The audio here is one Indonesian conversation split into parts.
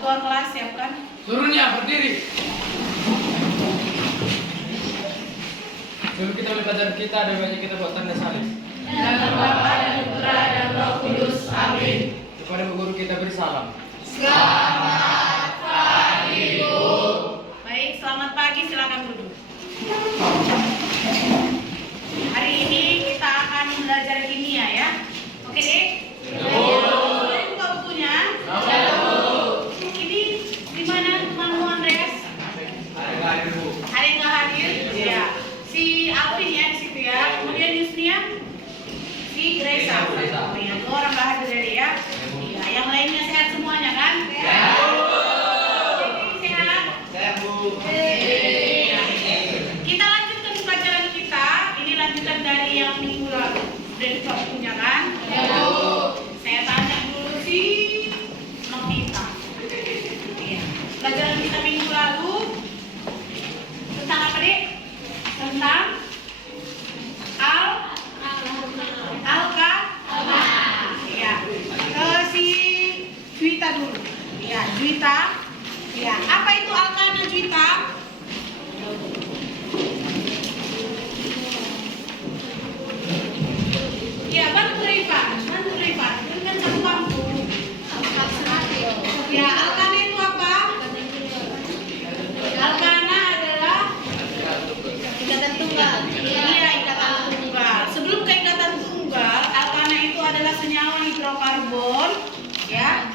Ketua kelas siapkan. Turunnya berdiri. Sebelum kita mulai pelajaran kita, ada banyak kita buat tanda salib. Dalam nama Bapa dan Putra dan Roh Kudus. Amin. Kepada guru kita beri salam. Selamat pagi, Bu. Baik, selamat pagi. Silakan duduk. Hari ini kita akan belajar kimia ya. Oke, Dek? Boleh buka bukunya? Ini di mana temanmu Andreas? Ada yang nggak hadir? Ya. Si Alvin ya di situ ya. Kemudian Yusnia, si Gresa. Oh ya, dua orang nggak hadir tadi ya. Iya. Yang lainnya sehat semuanya kan? Sehat. Sehat. Sehat, Bu. Kita lanjutkan pelajaran kita. Ini lanjutan dari yang minggu lalu. Sudah dibuka bukunya kan? Ya, Bu. Saya tanya dulu si Novita. Iya. Pelajaran kita minggu lalu tentang apa, Dek? Tentang alka. Iya. Ke si Juwita dulu. Iya, Juwita. Iya. Apa itu alkana, Juwita? Ya, bantu Rifa. Ini kan satu bangku. Ya, alkana itu apa? Alkana adalah ikatan tunggal. Iya, ikatan tunggal. Sebelum ke ikatan tunggal, alkana itu adalah senyawa hidrokarbon, ya.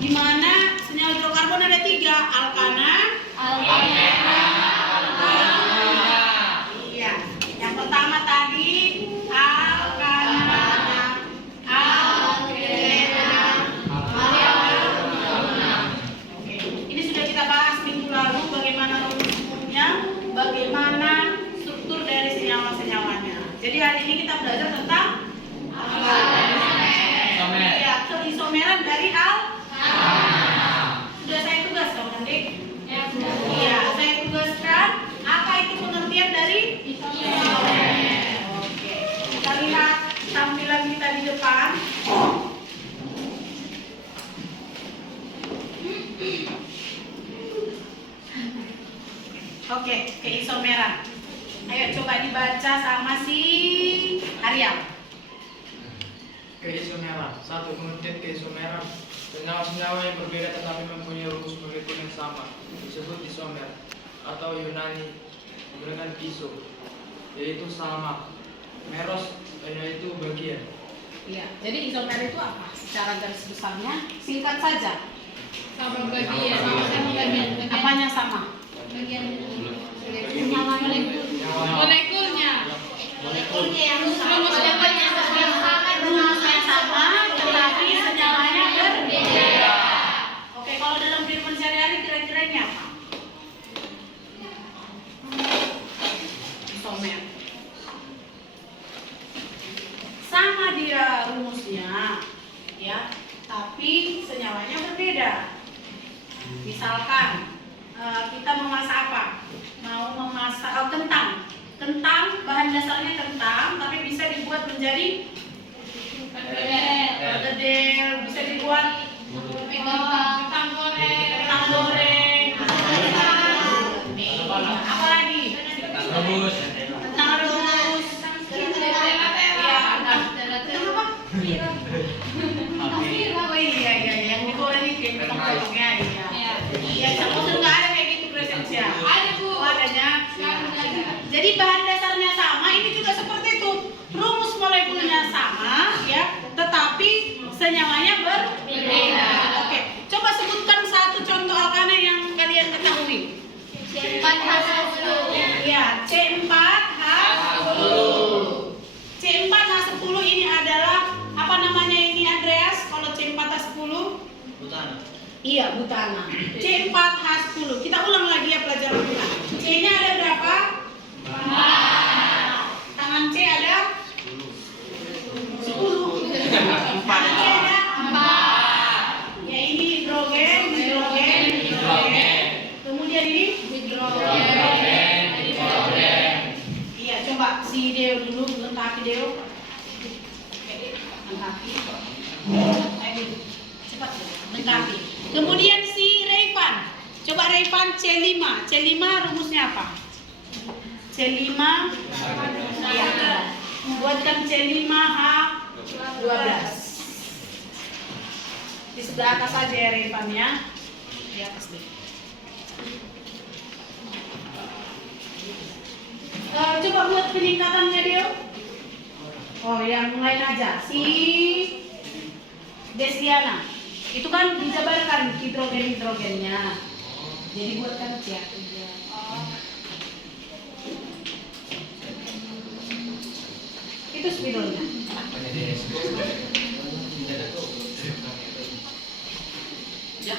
Di mana senyawa hidrokarbon ada 3, alkana, iya. Yang pertama tadi alkana, Oke. Ini sudah kita bahas minggu lalu bagaimana rumusnya, bagaimana struktur dari senyawa-senyawanya. Jadi hari ini kita belajar tentang ya, keisomeran dari Sudah saya tugaskan, Adik? Iya, saya tugaskan apa itu pengertian dari isomer. Oke. Kita lihat tampilan kita di depan. Oke, keisomeran. Ayo coba dibaca sama si Arya. Keisomeran. 1. Pengertian keisomeran. Senyawa-senyawa yang berbeda tetapi mempunyai rumus molekul yang sama disebut isomer atau Yunani menggunakan iso, yaitu sama. Meros yaitu bagian. Iya, jadi isomer itu apa? Secara garis besarnya singkat saja. Sama bagian. Apanya sama? Molekulnya. Rumusnya sama, tetapi senyawanya berbeda. Oke, kalau dalam kehidupan sehari-hari kira-kira ini apa? Isomer. Sama dia rumusnya, ya, tapi senyawanya berbeda. Misalkan kita memasak apa? Mau memasak kentang. Kentang bahan dasarnya kentang, tapi bisa dibuat menjadi perkedel, bisa dibuat Kentang goreng. Apa lagi? Rebus. Kentang rebus. Oh iya, yang digoreng itu yang potong-potongnya, iya. Iya, kamu nggak ada kayak gitu presensia. Ada, Bu. Oh, adanya. Jadi bahan dasarnya sama, ini juga seperti itu. Rumus molekulnya sama, ya, tetapi senyawanya berbeda. Oke, coba sebutkan satu contoh alkana yang kalian ketahui. Ya, C4H10. C4H10 ini adalah apa namanya ini, Andreas? Kalau C4H10? Butana. Iya, butana. C4H10. Kita ulang lagi ya pelajaran kita. C-nya ada berapa? 4. Tangan C ada 10. Tangan C ada 4. Ya, ini hidrogen. Kemudian ini hidrogen. Iya, coba si Deo dulu lengkapi Deo. Lengkapi. Ayo, cepat lengkapi. Kemudian si Coba Revan C5. C5 rumusnya apa? C5 ya. Buatkan C5H12. Di sebelah atas saja ya Revan ya. Di atas deh. Coba buat peningkatannya Dio. Oh, yang lain aja. Si Desiana. Itu kan dijabarkan hidrogen-hidrogennya. Jadi buatkan C. Itu spidolnya. Ya.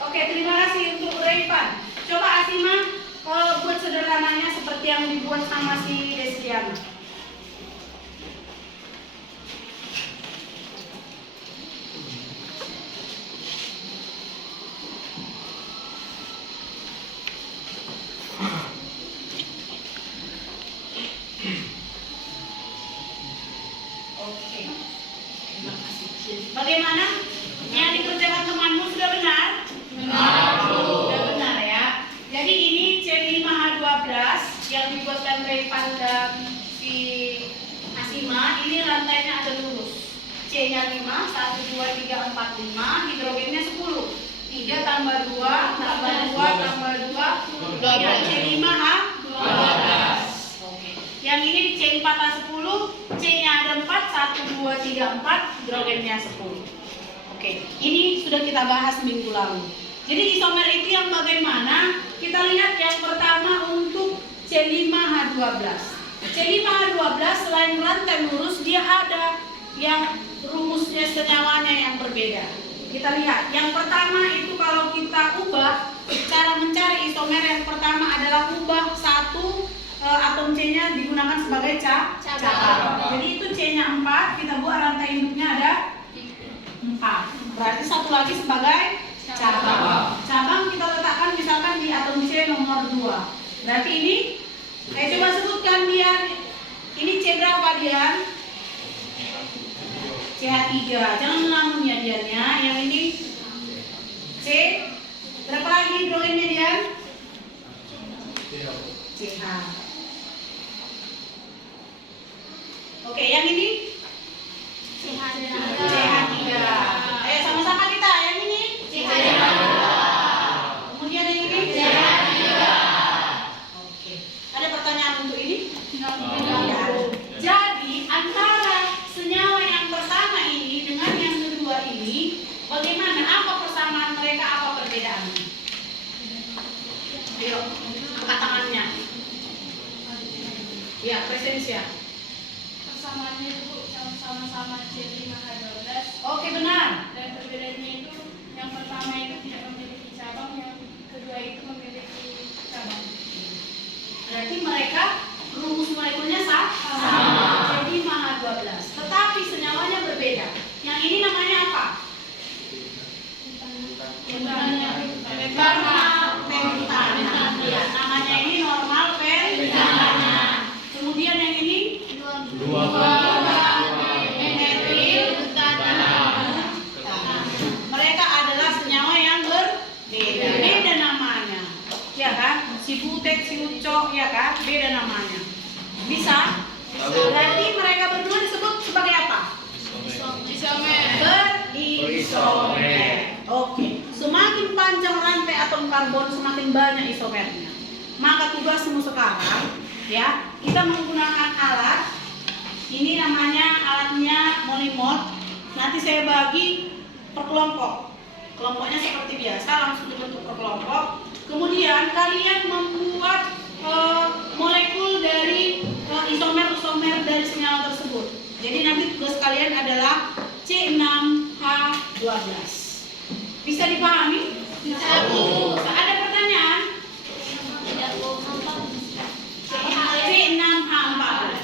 Oke, terima kasih untuk Revan. Coba Asima buat sederhananya seperti yang dibuat sama si Desiana. Oke. Terima kasih. Bagaimana? Yang dikerjakan temanmu sudah benar? Sudah benar ya. Jadi ini C5H12 yang dibuatkan Revan dan si Asima. Ini rantainya ada lurus. C-nya 5, 1, 2, 3, 4, 5. Hidrogennya 10. 3 tambah 2, tambah 2, tambah 2. Ya, C5H12. Oke. Yang ini C4H10. C-nya ada 4, 1, 2, 3, 4. Hidrogennya 10. Oke, ini sudah kita bahas minggu lalu. Jadi isomer itu yang bagaimana? Kita lihat yang pertama untuk C5H12. C5H12 selain rantai lurus, dia ada yang rumusnya senyawanya yang berbeda. Kita lihat, yang pertama itu kalau kita ubah, cara mencari isomer yang pertama adalah ubah satu atom C-nya digunakan sebagai cabang. Jadi itu C-nya 4, kita buat rantai induknya ada 4. Berarti satu lagi sebagai cabang. Cabang kita letakkan misalkan di atom C nomor 2. Berarti ini, coba sebutkan dia. Ini C berapa dia? CH3. Jangan ngelamun ya diannya. Yang ini C. Berapa lagi hidrogennya dia? CH. Oke, yang ini? CH3. Ayo sama-sama kita. Yang ini? CH2. Kemudian yang ini? CH3. Oke. Ada pertanyaan untuk ini? Tidak ada. Jadi antara senyawa yang pertama ini dengan yang kedua ini, bagaimana? Apa persamaan mereka? Apa perbedaannya? Ayo, angkat tangannya. Ya, presensia. Persamaannya itu sama-sama C5H12. Oke, benar. Dan perbedaannya itu yang pertama itu tidak memiliki cabang, yang kedua itu memiliki cabang. Berarti mereka rumus molekulnya sama. Jadi CH12. Tetapi senyawanya berbeda. Yang ini namanya apa? Normal pentana. Ya, namanya ini normal pentana. Kemudian yang ini mereka adalah senyawa yang berbeda. Beda namanya. Ya kan? Si butek, si ucok, ya kan? Beda namanya. Bisa? Berarti mereka berdua disebut sebagai apa? Berisomer. Oke. Semakin panjang rantai atom karbon, semakin banyak isomernya. Maka tugasmu sekarang, ya, kita menggunakan alat. Ini namanya alatnya molimod. Nanti saya bagi per kelompok. Kelompoknya seperti biasa, langsung dibentuk per kelompok. Kemudian kalian membuat molekul dari isomer-isomer dari senyawa tersebut. Jadi nanti tugas kalian adalah C6H12. Bisa dipahami? Bisa. Ada pertanyaan? C6H14.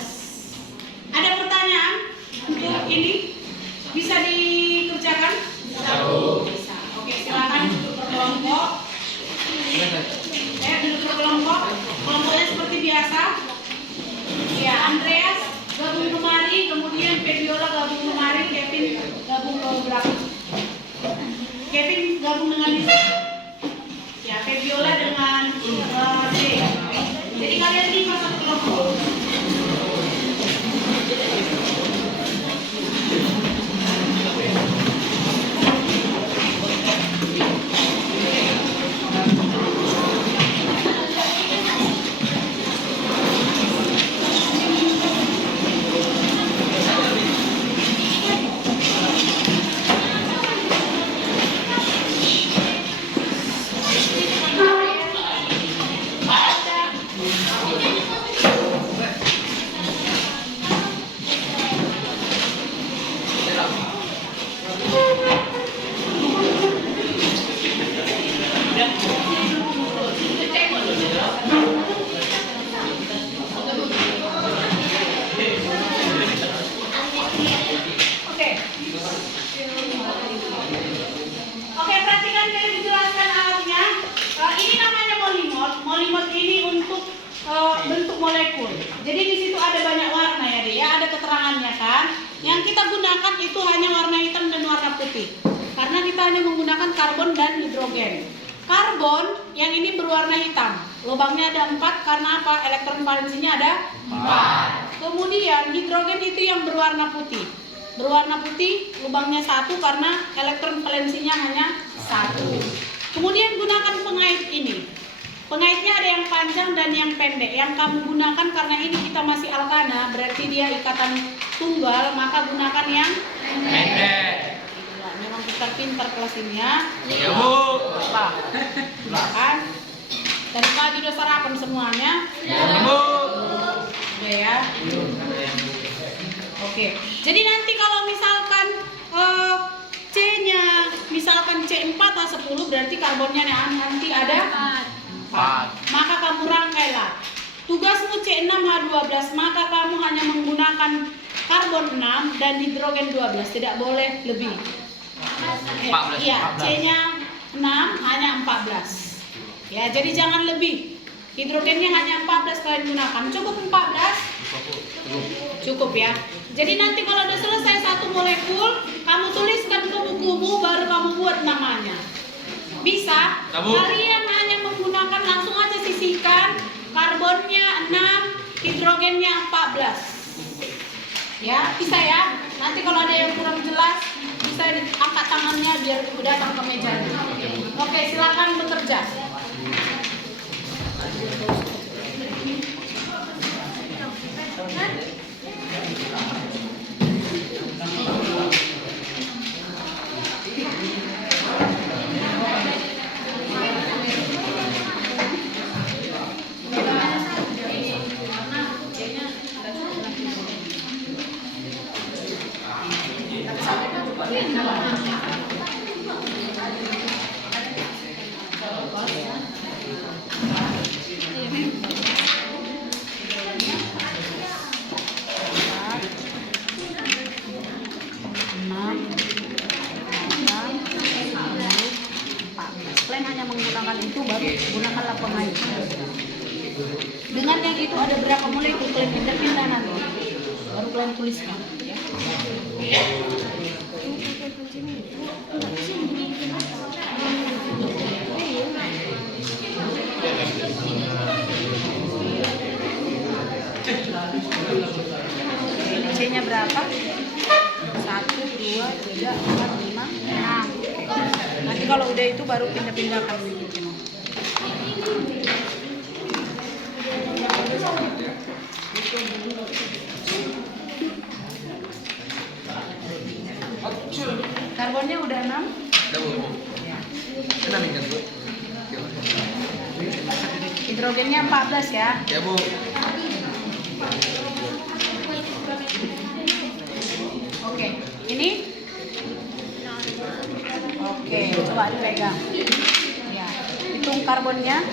Jadi di situ ada banyak warna ya, Dek, ya, ada keterangannya kan. Yang kita gunakan itu hanya warna hitam dan warna putih. Karena kita hanya menggunakan karbon dan hidrogen. Karbon yang ini berwarna hitam. Lubangnya ada 4 karena apa? Elektron valensinya ada 4. Kemudian hidrogen itu yang berwarna putih. Berwarna putih, lubangnya 1 karena elektron valensinya hanya 1. Kemudian gunakan pengait ini. Pengaitnya ada yang panjang dan yang pendek. Yang kamu gunakan karena ini kita masih alkana, berarti dia ikatan tunggal, maka gunakan yang Pendek. Gila, memang pintar-pintar kelas ini ya. Ya, Bu. Apa? Kan? Dari pagi udah sarapan semuanya. Ya, Bu. Udah ya. Oke. Jadi nanti kalau misalkan C-nya misalkan C4 atau 10 berarti karbonnya nanti ada 4. Maka kamu rangkailah. Tugasmu C6H12, maka kamu hanya menggunakan karbon 6 dan hidrogen 12, tidak boleh lebih. 14. Iya, C-nya 6 hanya 14. Ya, jadi jangan lebih. Hidrogennya hanya 14 kalian gunakan. Cukup 14? Cukup ya. Jadi nanti kalau udah selesai satu molekul, kamu tuliskan ke bukumu baru kamu buat namanya. Bisa? Tabu. Kalian hanya menggunakan, langsung aja sisihkan karbonnya 6, hidrogennya 14. Ya, bisa ya. Nanti kalau ada yang kurang jelas, bisa diangkat tangannya biar datang ke mejanya. Oke, silakan bekerja. Kalian hanya menggunakan itu, baru gunakanlah pengait. Dengan yang itu ada berapa molekul, kalian pindah-pindah nanti, baru kalian tuliskan. Ini C-nya berapa? 1, 2, 3, 4, 5, 6. Nanti kalau udah itu baru pindah-pindahkan gitu. Karbonnya udah 6? Udah, Bu. Kenapa nih, Bu? Hidrogennya 14 ya. Ya, Bu. Oke, ini? Oke, coba dipegang. Ya, hitung karbonnya. 1,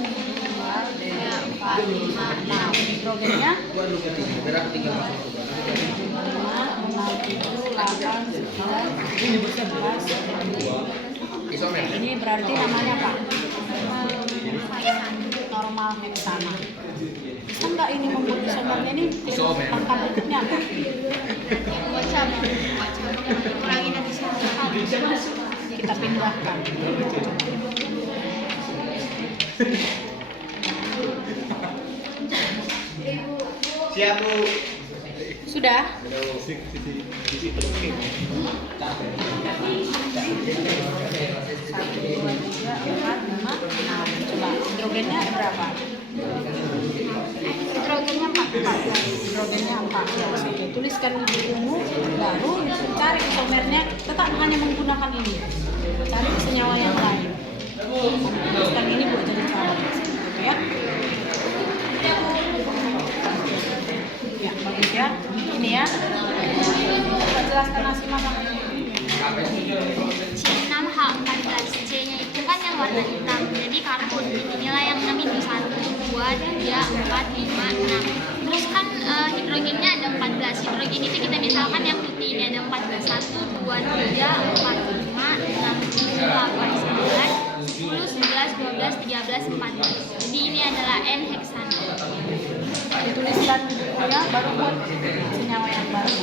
2, 3, 4, 5, 6. Hidrogennya? 5, 6, 7, 8, 9, 10. Isomer. Ini berarti namanya apa? Normal heksana. Bisa nggak ini membuat isomernya ini? Isomer. Langkah berikutnya apa? Kita pindahkan. Siap, Bu. Sudah? 1, 2, 3, 4, 5, 6. Coba hidrogennya ada berapa? Hidrogennya 14. Hidrogennya 14. Oke, tuliskan di bukumu, baru cari isomernya. Tetap hanya menggunakan ini. Cari senyawa yang lain. Tuliskan ini buat jadi cara. Oke ya? Ya, bagus ya. Ini ya. Coba jelaskan hasil makanannya. C6H14, C-nya itu kan yang warna hitam, jadi karbon. Inilah yang 6 itu 1, 2, 3, 4, 5, 6. Terus kan hidrogennya ada 14. Hidrogen itu kita misalkan yang putih ini ada 14. 1, 2, 3, 4, 5, 6, 7, 8, 9, 10, 11, 12, 13, 14. Jadi ini adalah N-heksana. dituliskan bukunya, baru buat senyawa yang baru.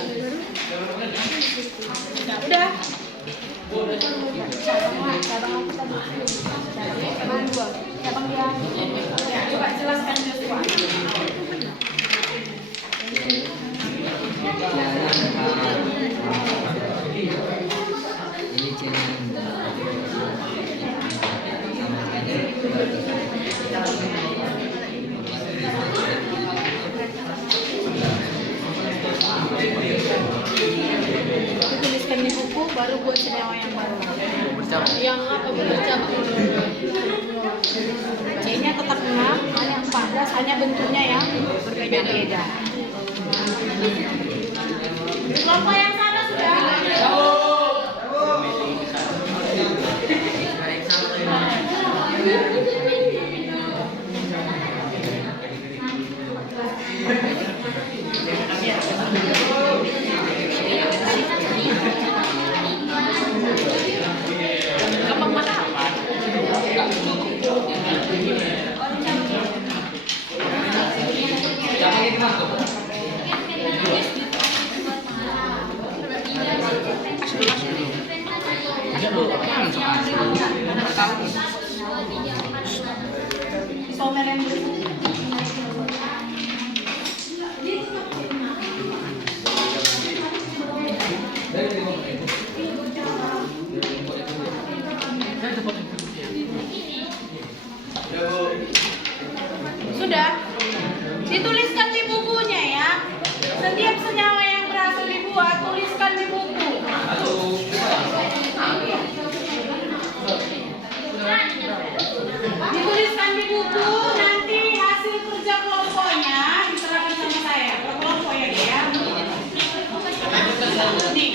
Udah. Cabang apa tadi? Cabang yang ya, coba jelaskan Joshua. Dituliskan di buku, baru buat senyawa yang baru. Yang apa bercabang? C-nya tetap 6, hanya 14, hanya bentuknya yang berbeda-beda. Kelompok yang sana sudah? Isomer yang sudah dituliskan di bukunya ya. Setiap senyawa yang berhasil dibuat, tuliskan di buku. Dituliskan di buku, nanti hasil kerja kelompoknya diserahkan sama saya. Kelompok ya dia. Nih.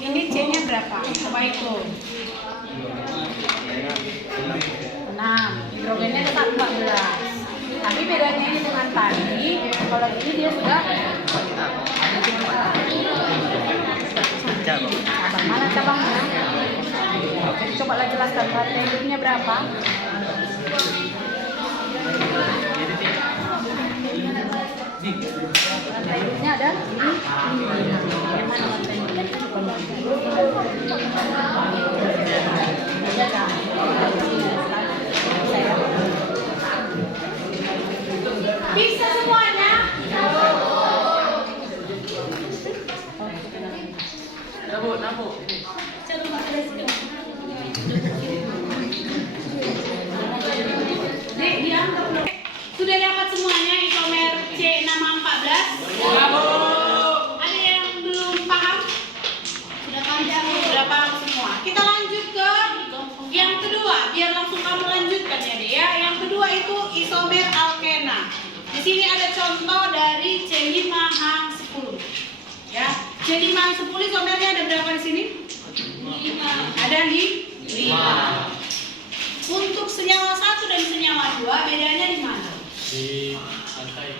Ini C-nya berapa? Coba hitung. 6. Hidrogennya tetap 14. Tapi bedanya ini dengan tadi, kalau ini dia sudah cabang. Mana cabangnya? Jadi coba jelaskan rantai hidupnya berapa? Rantai hidupnya ada ini. Yang mana rantai hidupnya? Bisa semuanya? Nabu. Dek, dianggap dong. Sudah dapat semuanya isomer C614? Ada yang belum paham? Sudah paham semua. Kita lanjut ke yang kedua, biar langsung kamu lanjutkan ya Dek ya. Yang kedua itu isomer alkena. Di sini ada contoh dari C5H10. Ya, C5H10 isomernya ada berapa di sini? 5. Ada di 5. Untuk senyawa 1 dan senyawa 2 bedanya di mana? Di rantai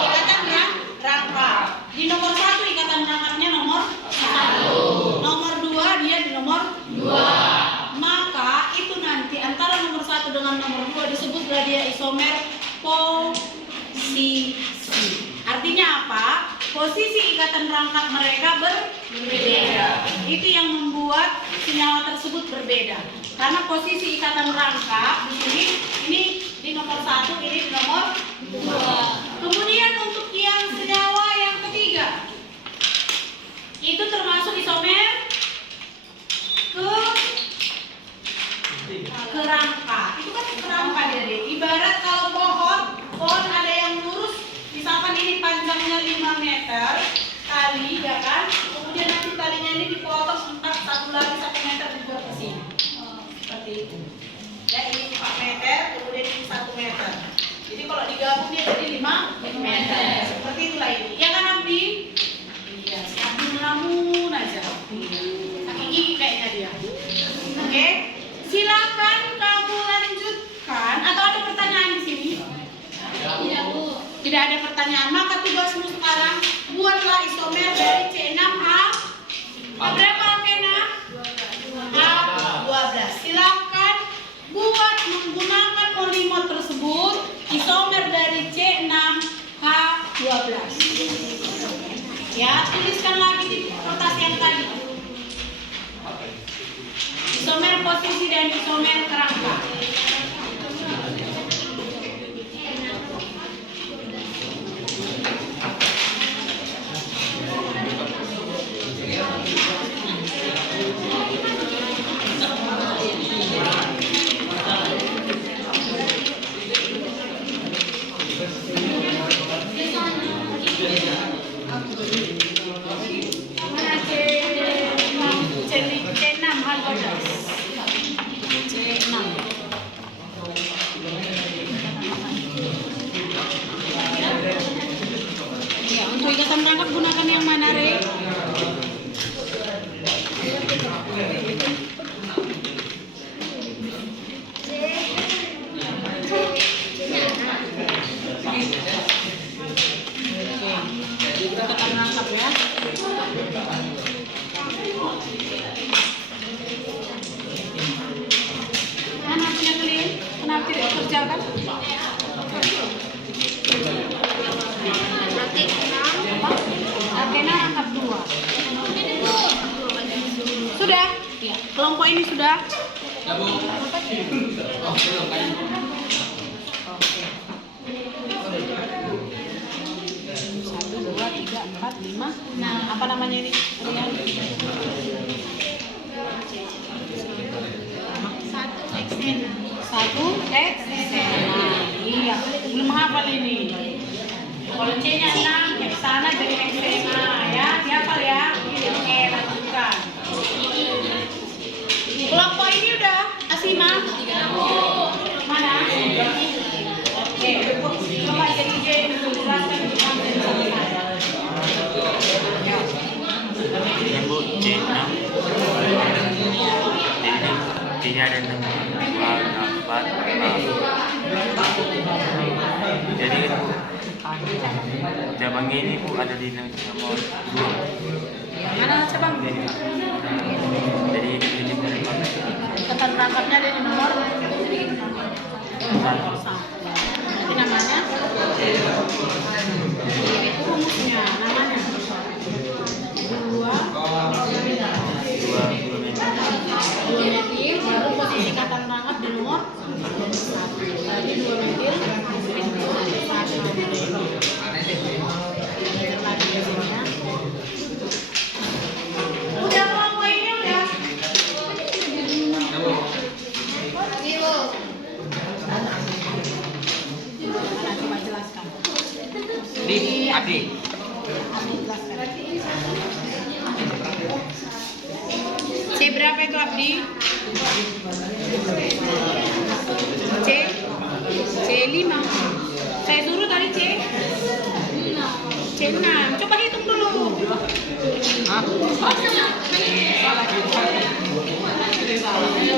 Ikatannya rangka. Di nomor 1 ikatan rangkanya nomor 1. Nomor 2 dia di nomor 2. Maka itu nanti antara nomor 1 dengan nomor 2 disebutlah dia isomer posisi. Artinya apa? Posisi ikatan rangka mereka berbeda. Itu yang membuat senyawa tersebut berbeda. Karena posisi ikatan rangka di sini ini di nomor 1, ini di nomor 2. Kemudian untuk yang senyawa yang ketiga, itu termasuk isomer ke rangka. Itu kan ke rangka dia. Ibarat kalau pohon ada yang lurus, misalkan ini panjangnya 5 meter tali, ya kan? Kemudian nanti talinya ini dipotong satu lagi 1 meter dibuat ke sini. Seperti itu. Ya, ini 4 meter, kemudian ini 1 meter. Jadi kalau digabung dia jadi 5 meter. Seperti itulah ini. Ya kan Abdi? Iya, Abdi melamun aja. Saking gigi kayaknya dia. Oke? Silakan kamu lanjutkan. Atau ada pertanyaan di sini? Di Tidak ada pertanyaan, maka tugasmu sekarang buatlah isomer dari C6H. Berapa Alkena? H12. Silakan buat menggunakan polimor tersebut isomer dari C6H12. Ya, tuliskan lagi di kertas yang tadi. Isomer posisi dan isomer kerangka. Ya, untuk ikatan rangkap gunakan yang mana, Re? Ikatan rangkap ya. Mana punya kalian? Kenapa tidak kerjakan? Alkena rangkap 2. Sudah? Ya. Kelompok ini sudah? Satu, dua, tiga, empat, lima. Nah, apa namanya ini? Satu X. Nah, iya. Belum hafal ini. Kalau C-nya 6, X sana jadi X. Nah, ya, dihafal ya. Oke, lanjutkan. Kelompok ini udah, Asima? Mana? Oke, coba jadi jelaskan di konten sama saya. Ya Bu, C6. C-nya ada 6, 4, 5. Jadi Bu, cabangnya ini Bu ada di nomor 2. Mana cabang? Jadi ini Ikatan rangkapnya ada di nomor 1. Nanti namanya? Itu rumusnya, namanya 2 metil, baru posisi ikatan rangkap di nomor 1. Lagi 2 metil, 1. Lagi di sini ya. Udah kelompok ini udah. Nah, coba jelaskan. Adi. Jelaskan. C berapa itu Abdi? C5. Saya suruh tadi C6. Coba hitung dulu.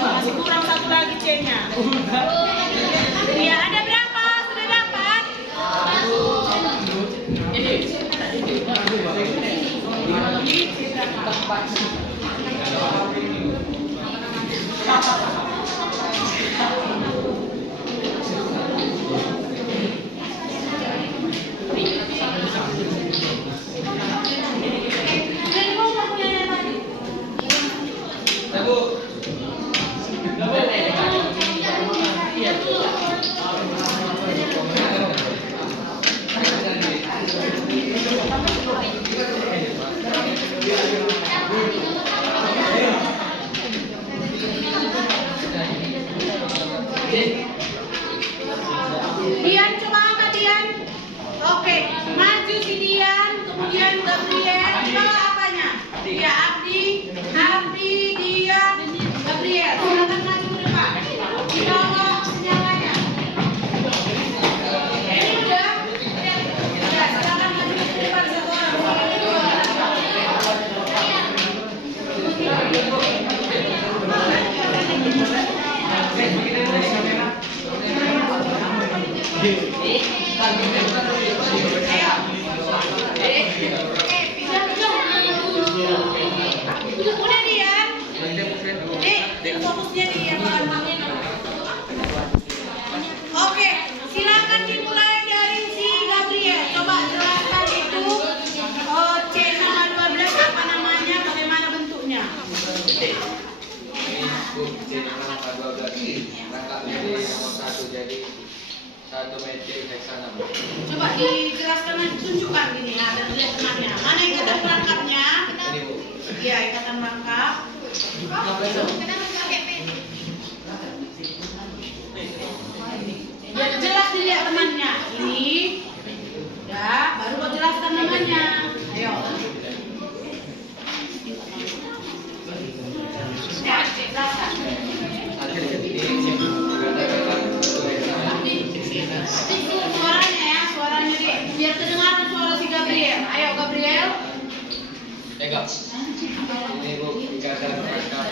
Masih kurang satu lagi C-nya. Ya, ada berapa? Sudah dapat? Udah Dian. Fokusnya di yang Oke, silakan dimulai dari si Gabriel. Coba jelaskan itu C6A12 apa namanya, bagaimana bentuknya. Rangkap jadi nomor 1 jadi 1 metil heksanam. Coba dijelaskan, tunjukkan gini, ada lihat temannya. Mana ikatan perangkapnya? Ini Bu. Iya, ikatan perangkap. Ya, jelas dilihat temannya. Ini, ya, baru kau jelaskan namanya. Ayo. Ya, jelaskan. Suaranya ya, suaranya deh. Biar kedengaran suara si Gabriel. Ayo Gabriel. Tegak. Ini Bu, ikatan rangkap.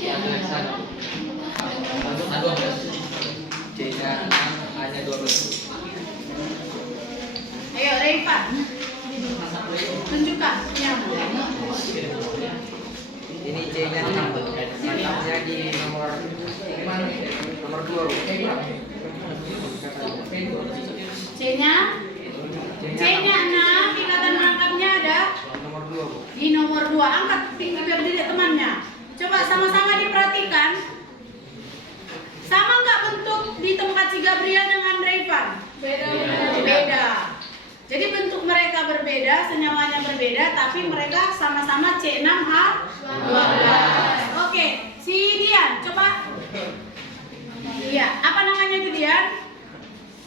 Satu heksanam. A12. C-nya 6, A-nya 12. Ayo Reifan. Tunjukkan. Ya. Ini C-nya 6. Rangkapnya di nomor 2 Bu. C-nya? C-nya 6, ikatan rangkapnya ada Nomor 2 Bu. di nomor 2. Angkat biar dilihat temannya. Coba sama-sama diperhatikan. Sama nggak bentuk di tempat si Gabriel dengan Reifan? Beda. Jadi bentuk mereka berbeda, senyawanya berbeda, tapi mereka sama-sama C6H12. Oke, si Dian, coba. Iya, apa namanya itu Dian?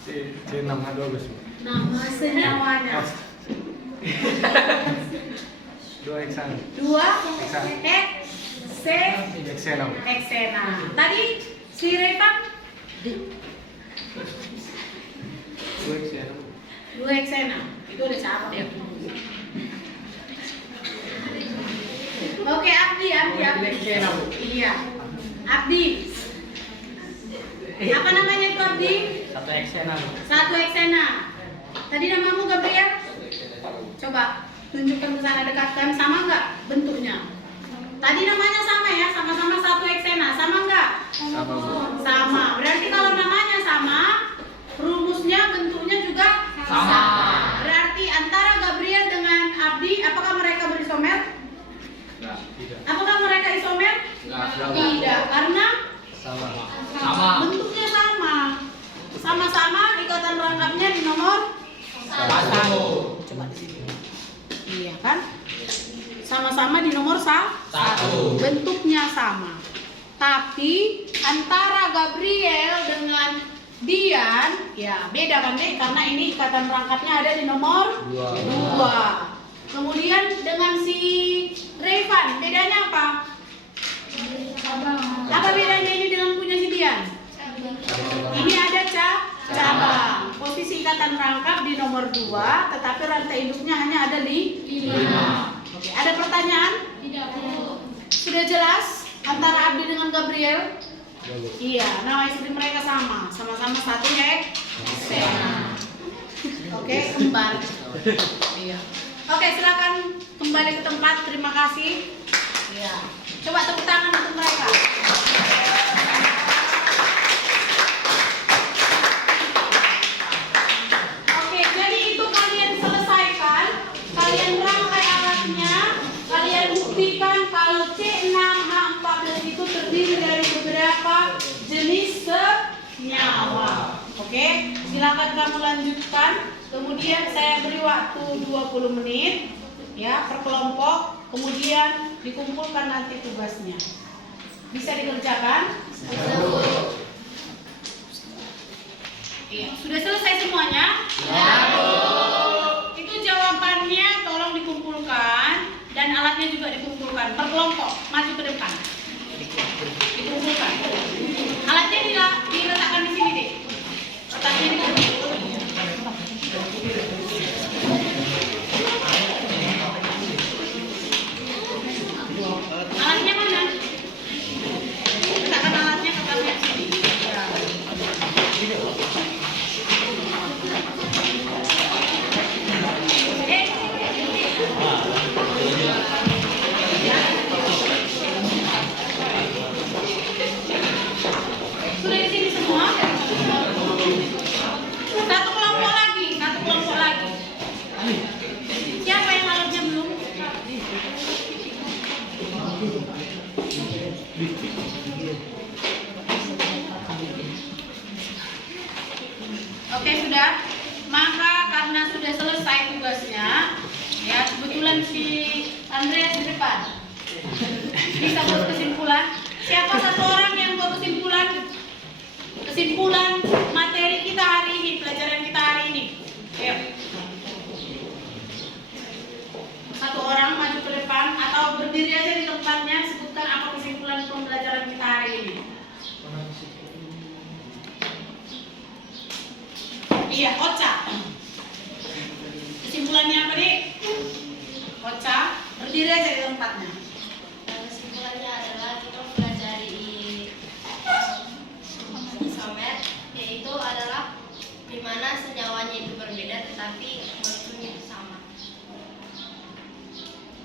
C6H12. Nama senyawanya. 2 heksanam. 2 Heksanam. heksena. Tadi si Reifan 2 heksanam. 2 heksena. Itu udah catat ya. Oke, Abdi. Iya. Abdi. Apa namanya itu Abdi? 1 heksanam. 1 heksena. Tadi namamu Gabriel? Coba tunjukkan ke sana, dekatkan, sama nggak bentuknya? Tadi namanya sama ya, sama-sama 1 heksena, sama nggak? Sama, Bu. Sama. Berarti kalau namanya sama, rumusnya bentuknya juga sama. Berarti antara Gabriel dengan Abdi, apakah mereka berisomer? Tidak. Apakah mereka isomer? Tidak, karena bentuknya sama. Sama-sama ikatan rangkapnya di nomor 1. Coba di sini. Iya kan? Sama-sama di nomor 1. Bentuknya sama. Tapi antara Gabriel dengan Dian ya beda kan deh, karena ini ikatan rangkapnya ada di nomor 2. Kemudian dengan si Reifan bedanya apa? Apa bedanya ini dengan punya si Dian? Ini ada cabang. Posisi ikatan rangkap di nomor 2, tetapi rantai induknya hanya ada di 5. Oke, ada pertanyaan? Tidak Bu. Sudah jelas antara Abdi dengan Gabriel? Iya, nama istri mereka sama, sama-sama 1 heksena. Oke, kembar. Iya. Oke, silakan kembali ke tempat. Terima kasih. Iya. Coba tepuk tangan untuk mereka. Oke, jadi itu kalian selesaikan. Kalian rangkai alatnya. Kalian buktikan kalau C6H14 itu terdiri dari beberapa jenis senyawa. Oke, silakan kamu lanjutkan. Kemudian saya beri waktu 20 menit ya per kelompok. Kemudian dikumpulkan nanti tugasnya. Bisa dikerjakan? Iya, sudah selesai semuanya? Ya, Bu. Itu jawabannya tolong dikumpulkan dan alatnya juga dikumpulkan per kelompok. Maju ke depan. Dikumpulkan. Alatnya diletakkan di sini deh. Letaknya di sini. Alatnya mana? Letakkan alatnya ke sini. Ya. Oke, sudah. Maka karena sudah selesai tugasnya, ya kebetulan si Andreas di depan. Bisa buat kesimpulan. Siapa satu orang yang buat kesimpulan materi kita hari ini, pelajaran kita hari ini? Ayo. Satu orang maju ke depan atau berdiri aja di tempatnya, sebutkan apa kesimpulan pembelajaran kita hari ini. Iya, Ocha. Kesimpulannya apa, Dik? Ocha, berdiri aja di tempatnya. Kesimpulannya adalah kita mempelajari isomer, yaitu adalah di mana senyawanya itu berbeda tetapi molekulnya itu sama.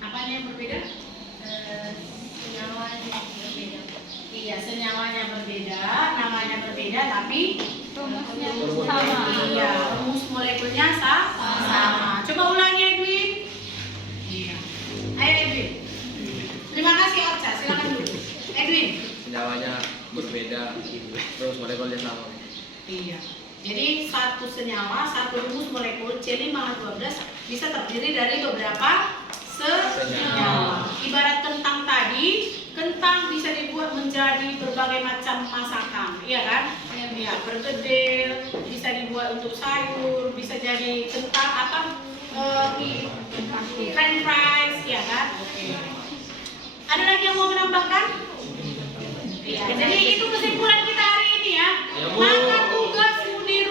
Apanya yang berbeda? Senyawanya berbeda. Iya, senyawanya berbeda, namanya berbeda, tapi Rumusnya sama. iya, rumus molekulnya sama. Coba ulangi, Edwin. Iya. Ayo, Edwin. Terima kasih, Ocha. Silakan dulu. Edwin. Senyawanya berbeda, terus molekulnya sama. Iya. Jadi satu senyawa, satu rumus molekul C5H12 bisa terdiri dari beberapa senyawa. Ibarat kentang tadi, kentang bisa dibuat menjadi berbagai macam masakan, iya kan? Iya, bergedel, bisa dibuat untuk sayur, bisa jadi kentang apa? French fries, iya kan? Ada lagi yang mau menambahkan? Iya. Jadi itu kesimpulan kita hari ini ya. Maka tugasmu di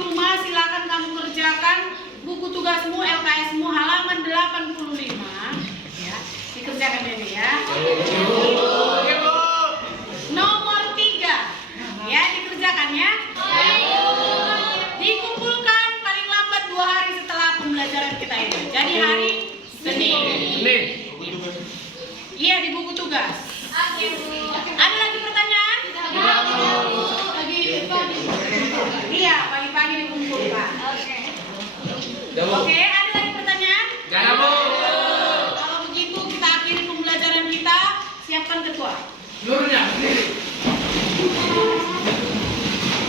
rumah silakan kamu kerjakan buku tugasmu LKS-mu halaman 85 ya. Dikerjakan ini ya. Nomor 3 ya, dikerjakan ya. Dikumpulkan paling lambat 2 hari setelah pembelajaran kita ini. Jadi hari Senin. Iya, di buku tugas. Ada lagi pertanyaan? Iya, pagi-pagi dikumpulkan. Oke, ada lagi pertanyaan? Jangan, Bu. Kalau begitu kita akhiri pembelajaran kita. Siapkan ketua. Seluruhnya.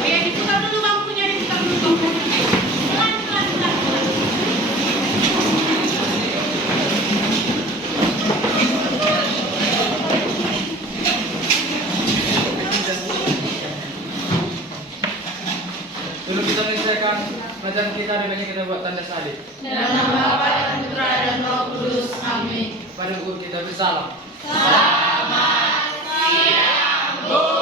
Ya, diputar dulu bangkunya, diputar dulu bangkunya. Pelan. Dulu kita menyelesaikan pelajaran kita, dengan kita buat tanda salib. Dalam nama Bapa dan Putra dan Roh Kudus. Amin. Pada guru kita bersalam. Selamat siang, Bu.